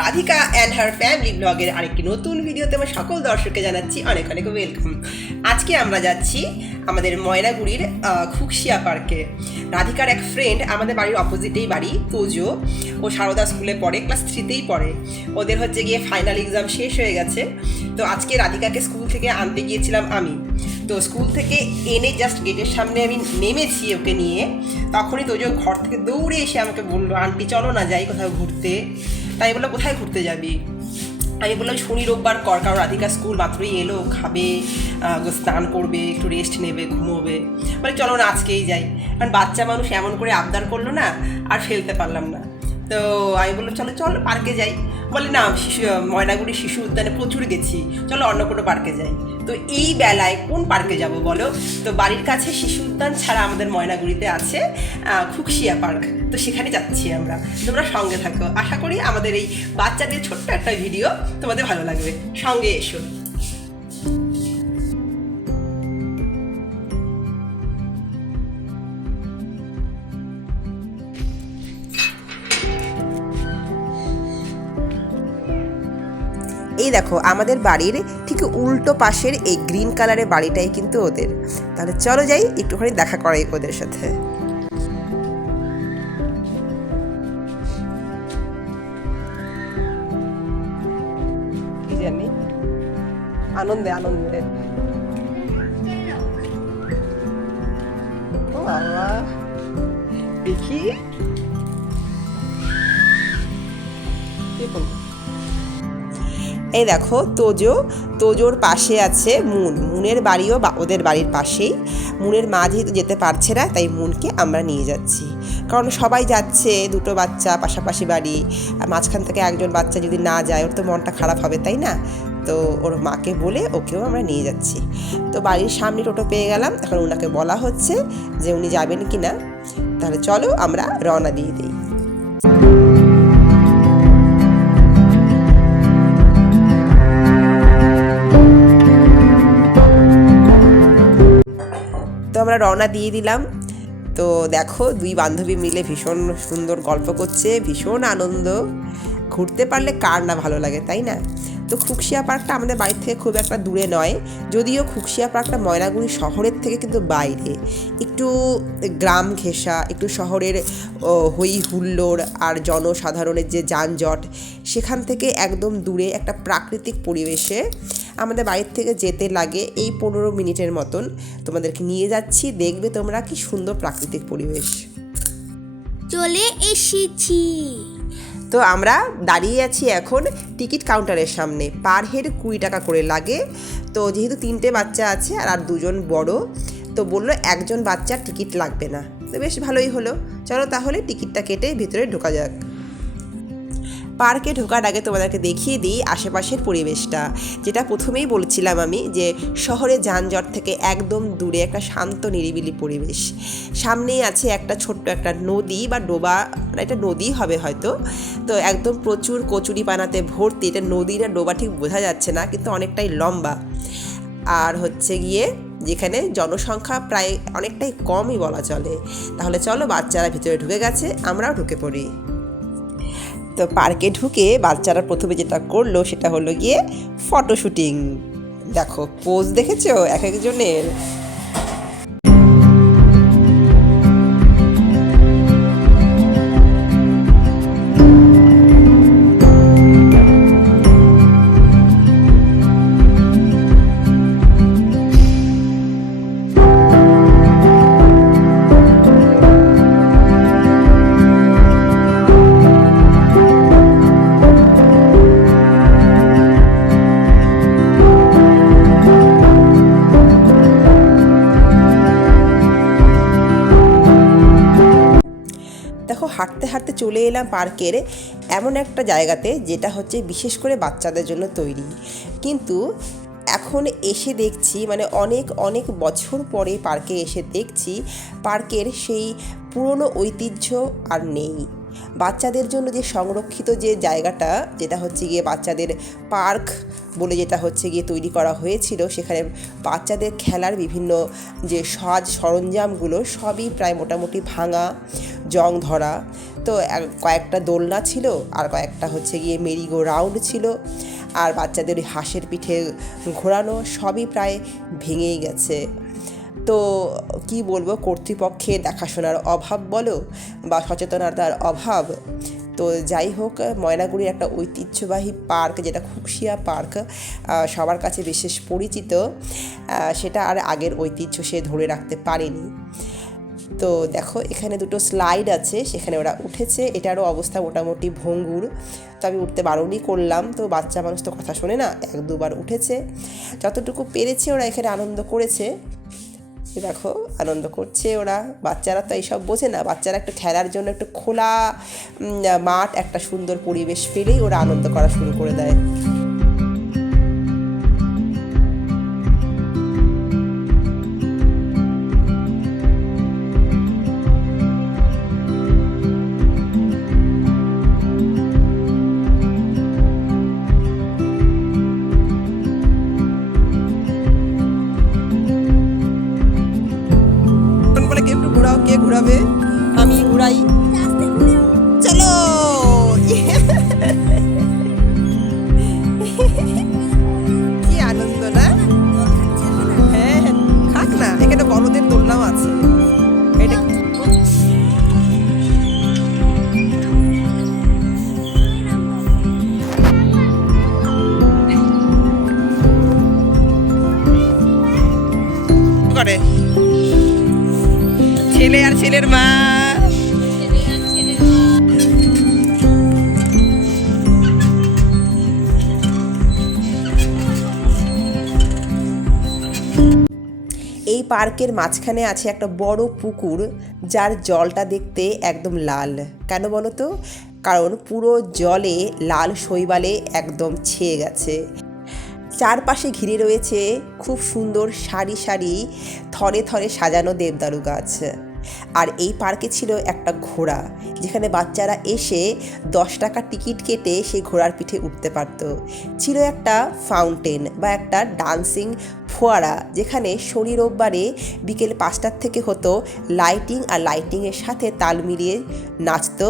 Radhika and her family ব্লগের আরেকটি নতুন ভিডিওতে আমার সকল দর্শককে জানাচ্ছি অনেক অনেক ওয়েলকাম। আজকে আমরা যাচ্ছি আমাদের ময়নাগুড়ির খুকশিয়া পার্কে। রাধিকার এক ফ্রেন্ড, আমাদের বাড়ির অপোজিটেই বাড়ি, তোজো, ও সারদা স্কুলে পড়ে, ক্লাস 3তেই পড়ে। ওদের হচ্ছে গিয়ে ফাইনাল এক্সাম শেষ হয়ে গেছে। তো আজকে রাধিকাকে স্কুল থেকে আনতে গিয়েছিলাম আমি। তো স্কুল থেকে এনে জাস্ট গেটের সামনে আমি নেমেছি ওকে নিয়ে, তখনই তোজো ঘর থেকে দৌড়ে এসে আমাকে বললো, আন্টি চলো না যাই কোথাও ঘুরতে। তাই বললাম কোথায় ঘুরতে যাবি? আমি বললাম শনি রোববার কর, কারণ রাধিকা স্কুল মাত্রই এলো, খাবে, স্নান করবে, একটু রেস্ট নেবে, ঘুমোবে। মানে চলো না আজকেই যাই, কারণ বাচ্চা মানুষ এমন করে আবদার করলো না, আর ফেলতে পারলাম না। তো আমি বললাম চলো চলো পার্কে যাই। বলে না, ময়নাগুড়ি শিশু উদ্যানে প্রচুর গেছি, চলো অন্য কোনো পার্কে যাই। তো এই বেলায় কোন পার্কে যাব বলো? তো বাড়ির কাছে শিশু উদ্যান ছাড়া আমাদের ময়নাগুড়িতে আছে খুকশিয়া পার্ক। তো সেখানে যাচ্ছি আমরা, তোমরা সঙ্গে থাকো। আশা করি আমাদের এই বাচ্চাদের ছোট্ট একটা ভিডিও তোমাদের ভালো লাগবে, সঙ্গে এসো। এই দেখো, আমাদের বাড়ির ঠিক উল্টো পাশের এই গ্রিন কালারের বাড়িটাই কিন্তু ওদের। তাহলে চলো যাই, একটুখানি দেখা করাই ওদের সাথে। কি জানি, আনন্দে আনন্দে। ও বাবা, দেখি দেখুন, এই দেখো তোজোর পাশে আছে মুনের বাড়িও ওদের বাড়ির পাশেই। মুনের মা যেহেতু যেতে পারছে না, তাই মুনকে আমরা নিয়ে যাচ্ছি। কারণ সবাই যাচ্ছে, দুটো বাচ্চা পাশাপাশি বাড়ি, মাঝখান থেকে একজন বাচ্চা যদি না যায়, ওর তো মনটা খারাপ হবে, তাই না? তো ওর মাকে বলে ওকেও আমরা নিয়ে যাচ্ছি। তো বাড়ির সামনে টোটো পেয়ে গেলাম, এখন ওনাকে বলা হচ্ছে যে উনি যাবেন কি না। তাহলে চলো আমরা রওনা দিয়ে দিই। তো আমরা রওনা দিয়ে দিলাম। তো দেখো, দুই বান্ধবী মিলে ভীষণ সুন্দর গল্প করছে, ভীষণ আনন্দ। ঘুরতে পারলে কার না ভালো লাগে, তাই না? তো খুকশিয়া পার্কটা আমাদের বাড়ির থেকে খুব একটা দূরে নয়, যদিও খুকশিয়া পার্কটা ময়নাগুড়ি শহরের থেকে কিন্তু বাইরে, একটু গ্রাম ঘেঁষা, একটু শহরের হই হুল্লোড় আর জনসাধারণের যে যানজট, সেখান থেকে একদম দূরে একটা প্রাকৃতিক পরিবেশে আমাদের বাড়ির থেকে যেতে লাগে এই 15 মিনিটের মতন। তোমাদেরকে নিয়ে যাচ্ছি, দেখবে তোমরা কি সুন্দর প্রাকৃতিক পরিবেশ। চলে এসেছি। তো আমরা দাঁড়িয়ে আছি এখন টিকিট কাউন্টারের সামনে। পার হেড 20 টাকা করে লাগে। তো যেহেতু 3টে বাচ্চা আছে আর 2জন বড়, তো বললো একজন বাচ্চার টিকিট লাগবে না। তো বেশ ভালোই হলো, চলো তাহলে টিকিটটা কেটে ভিতরে ঢোকা যাক। পার্কে ঢোকার আগে তোমাদেরকে দেখিয়ে দিই আশেপাশের পরিবেশটা, যেটা প্রথমেই বলছিলাম আমি, যে শহরে যানজট থেকে একদম দূরে একটা শান্ত নিরিবিলি পরিবেশ। সামনেই আছে একটা ছোট্ট একটা নদী বা ডোবা, এটা নদী হবে হয়তো। তো একদম প্রচুর কচুরিপানাতে ভর্তি, এটা নদী না ডোবা ঠিক বোঝা যাচ্ছে না, কিন্তু অনেকটাই লম্বা। আর হচ্ছে গিয়ে যেখানে জনসংখ্যা প্রায় অনেকটাই কমই বলা চলে। তাহলে চলো, বাচ্চারা ভিতরে ঢুকে গেছে, আমরাও ঢুকে পড়ি। তো পার্কে ঢুকে বাচ্চারা প্রথমে যেটা করলো সেটা হলো গিয়ে ফটো শুটিং। দেখো পোজ দেখেছো এক একজনের। দেখো, হাঁটতে হাঁটতে চলে এলাম পার্কের এমন একটা জায়গাতে যেটা হচ্ছে বিশেষ করে বাচ্চাদের জন্য তৈরি। কিন্তু এখন এসে দেখছি, মানে অনেক অনেক বছর পরে পার্কে এসে দেখছি, পার্কের সেই পুরনো ঐতিহ্য আর নেই। বাচ্চাদের জন্য যে সংরক্ষিত যে জায়গাটা, যেটা হচ্ছে গিয়ে বাচ্চাদের পার্ক বলে যেটা হচ্ছে গিয়ে তৈরি করা হয়েছিল, সেখানে বাচ্চাদের খেলার বিভিন্ন যে সাজ সরঞ্জামগুলো সবই প্রায় মোটামুটি ভাঙা, জং ধরা। তো কয়েকটা দোলনা ছিল, আর কয়েকটা হচ্ছে গিয়ে মেরিগো রাউন্ড ছিল, আর বাচ্চাদের ওই হাঁসের পিঠে ঘোরানো সবই প্রায় ভেঙেই গেছে। তো কি বলবো, কর্তৃপক্ষের দেখাশোনার অভাব বলো বা সচেতনতার অভাব। তো যাই হোক, ময়নাগুড়ির একটা ঐতিহ্যবাহী পার্ক যেটা খুকশিয়া পার্ক সবার কাছে বিশেষ পরিচিত, সেটা আর আগের ঐতিহ্য সে ধরে রাখতে পারেনি। তো দেখো এখানে দুটো স্লাইড আছে, সেখানে ওরা উঠেছে, এটারও অবস্থা মোটামুটি ভঙ্গুর। তো আমি উঠতে বারণই করলাম, তো বাচ্চা মানুষ তো কথা শোনে না, 1-2বার উঠেছে, যতটুকু পেরেছে ওরা এখানে আনন্দ করেছে। দেখো আনন্দ করছে ওরা, বাচ্চারা তো এইসব বোঝে না, বাচ্চারা একটু খেলার জন্য একটু খোলা মাঠ, একটা সুন্দর পরিবেশ পেলেই ওরা আনন্দ করা শুরু করে দেয়। কে ঘুরাবে? আমি ঘুরাই, চলো। কি আনন্দ না? হ্যাঁ থাক না, এখানে বড়দের দোলনাও আছে। এটা করে ছেলে আর ছেলের মা। এই পার্কের মাঝখানে আছে একটা বড় পুকুর, যার জলটা দেখতে একদম লাল। কেন বলো তো? কারণ পুরো জলে লাল শৈবালে একদম ছেয়ে গেছে। চারপাশে ঘিরে রয়েছে খুব সুন্দর সারি সারি থরে থরে সাজানো দেবদারু গাছ। আর এই পার্কে ছিল একটা ঘোড়া, যেখানে বাচ্চারা এসে 10 টাকা টিকিট কেটে সেই ঘোড়ার পিঠে উঠতে পারত। ছিল একটা ফাউন্টেন বা একটা ডান্সিং ফোয়ারা, যেখানে শনি রোববারে বিকেল 5টার থেকে হতো লাইটিং, আর লাইটিংয়ের সাথে তাল মিলিয়ে নাচতো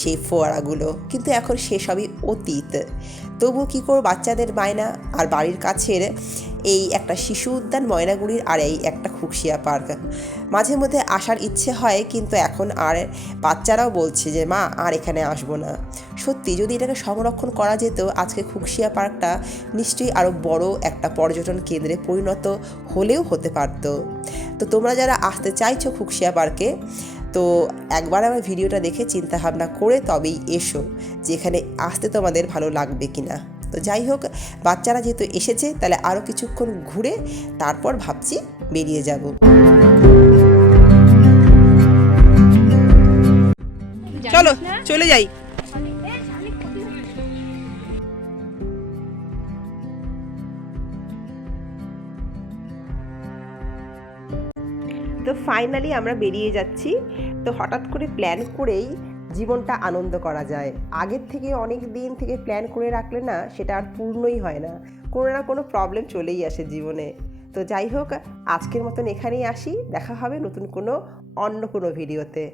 সেই ফোয়ারাগুলো। কিন্তু এখন সেসবই অতীত। তবু কী করব, বাচ্চাদের বায়না। আর বাড়ির কাছের এই একটা শিশু উদ্যান ময়নাগুড়ির, আর এই একটা খুকশিয়া পার্ক, মাঝে মধ্যে আসার ইচ্ছে হয়, কিন্তু এখন আর বাচ্চারাও বলছে যে মা আর এখানে আসবো না। সত্যি যদি এটাকে সংরক্ষণ করা যেত, আজকে খুকশিয়া পার্কটা নিশ্চয়ই আরও বড় একটা পর্যটন কেন্দ্রে পরিণত হলেও হতে পারত। তো তোমরা যারা আসতে চাইছো খুকশিয়া পার্কে, তো একবার আমার ভিডিওটা দেখে চিন্তা ভাবনা করে তবেই এসো, যে এখানে আসতে তোমাদের ভালো লাগবে কিনা। তো যাই হোক, বাচ্চারা যেহেতু এসেছে, তাহলে আরও কিছুক্ষণ ঘুরে তারপর ভাবছি বেরিয়ে যাব। চলো চলে যাই। তো ফাইনালি আমরা বেরিয়ে যাচ্ছি। তো হঠাৎ করে প্ল্যান করেই জীবনটা আনন্দ করা যায়। আগের থেকে অনেক দিন থেকে প্ল্যান করে রাখলে না, সেটা আর পূর্ণই হয় না, কোনো না কোনো প্রবলেম চলেই আসে জীবনে। তো যাই হোক, আজকের মতন এখানেই আসি, দেখা হবে নতুন কোনো অন্য কোনো ভিডিওতে।